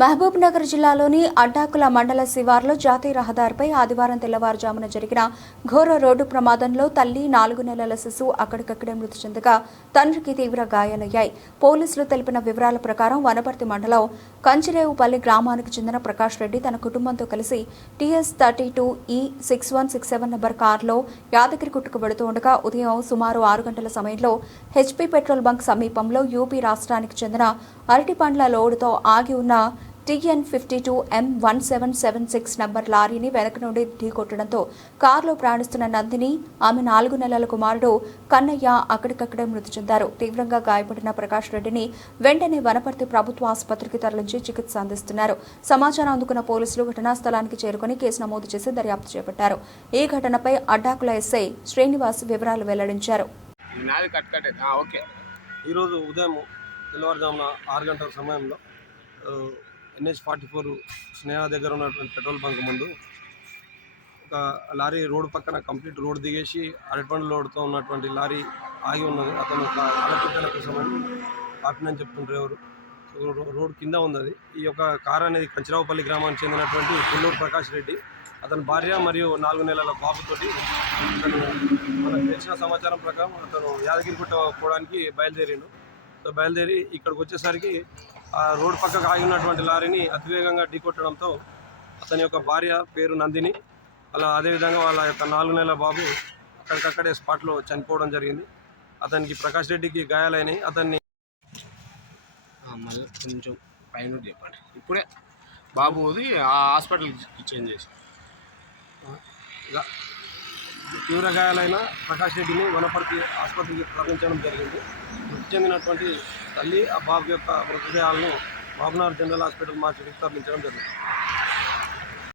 మహబూబ్ నగర్ జిల్లాలోని అడ్డాకుల మండల శివార్లో జాతీయ రహదారిపై ఆదివారం తెల్లవారుజామున జరిగిన ఘోర రోడ్డు ప్రమాదంలో తల్లి 4 నెలల శిశువు అక్కడికక్కడే మృతి చెందగా తండ్రికి తీవ్ర గాయాలయ్యాయి. పోలీసులు తెలిపిన వివరాల ప్రకారం వనపర్తి మండలం కంచిరేవుపల్లి గ్రామానికి చెందిన ప్రకాష్ రెడ్డి తన కుటుంబంతో కలిసి TS32E 6167 నంబర్ కారులో యాదగిరిగుట్టకు వెళుతుండగా ఉదయం సుమారు 6 గంటల సమయంలో HP పెట్రోల్ బంక్ సమీపంలో యూపీ రాష్ట్రానికి చెందిన అరటి పండ్ల లోడుతో ఆగి ఉన్న TN52M1776 నంబర్ లారీని వెనక నుండి ఢీకొట్టడంతో కారులో ప్రయాణిస్తున్న నందిని, ఆమె 4 నెలల కుమారుడు కన్నయ్య అక్కడికక్కడే మృతి చెందారు. తీవ్రంగా గాయపడిన ప్రకాష్ రెడ్డిని వెంటనే వనపర్తి ప్రభుత్వ ఆసుపత్రికి తరలించి చికిత్స అందిస్తున్నారు. సమాచారం అందుకున్న పోలీసులు ఘటనా స్థలానికి చేరుకుని కేసు నమోదు చేసి దర్యాప్తు చేపట్టారు. ఈ ఘటనపై అడ్డాకుల ఎస్ఐ శ్రీనివాస్ వివరాలు వెల్లడించారు. ఈరోజు ఉదయం తెల్లవారుజామున 6 గంటల సమయంలో NH44 స్నేహ దగ్గర ఉన్నటువంటి పెట్రోల్ బంక్ ముందు ఒక లారీ రోడ్డు పక్కన కంప్లీట్ రోడ్ దిగేసి అరటిపండ్ల లోడ్తో ఉన్నటువంటి లారీ ఆగి ఉన్నది. అతను ఒక ఆడపిల్లల కోసమని ఆపినని చెప్తున్న డ్రైవరు రోడ్ కింద ఉన్నది. ఈ యొక్క కారు అనేది కంచిరావుపల్లి గ్రామానికి చెందినటువంటి పుల్లూరు ప్రకాష్ రెడ్డి, అతని భార్య మరియు 4 నెలల బాబుతోటి అతను మనకు తెలిసిన సమాచారం ప్రకారం అతను యాదగిరిగుట్ట పోవడానికి బయలుదేరి ఇక్కడికి వచ్చేసరికి ఆ రోడ్డు పక్కకు ఆగి ఉన్నటువంటి లారీని అతివేగంగా ఢీకొట్టడంతో అతని యొక్క భార్య పేరు నందిని, అదేవిధంగా వాళ్ళ యొక్క 4 నెలల బాబు అక్కడికక్కడే స్పాట్లో చనిపోవడం జరిగింది. అతనికి ప్రకాష్ రెడ్డికి గాయాలైనవి. అతన్ని కొంచెం పైన చెప్పండి. ఇప్పుడే బాబుది ఆ హాస్పిటల్కి చేంజ్ చేసి తీవ్ర గాయాలైన ప్రకాష్ రెడ్డిని వనపర్తి ఆసుపత్రికి తరలించడం జరిగింది. మృతి చెందినటువంటి తల్లి, ఆ బాబు యొక్క మృతదేహాలను మహబూబ్నగర్ జనరల్ హాస్పిటల్ మార్చికి తరలించడం జరిగింది.